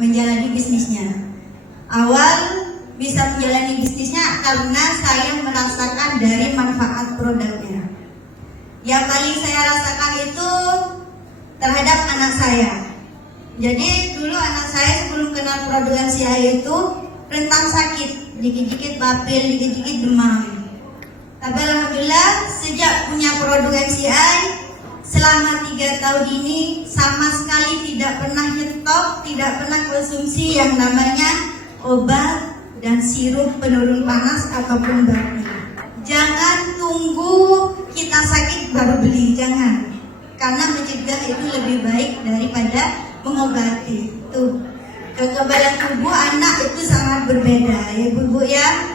menjalani bisnisnya. Awal bisa menjalani bisnisnya karena saya merasakan dari manfaat produknya. Yang paling saya rasakan itu terhadap anak saya. Jadi dulu anak saya sebelum kenal produk MCI itu rentan sakit, dikit-dikit bapil, dikit-dikit demam. Tapi alhamdulillah sejak punya produk MCI selama 3 tahun ini sama sekali tidak pernah nyetok, tidak pernah konsumsi yang namanya obat dan sirup penurun panas ataupun bapil. Jangan tunggu kita sakit baru beli, jangan. Karena mencegah itu lebih baik daripada mengobati. Tuh, kekebalan tubuh anak itu sangat berbeda ya Bu ya.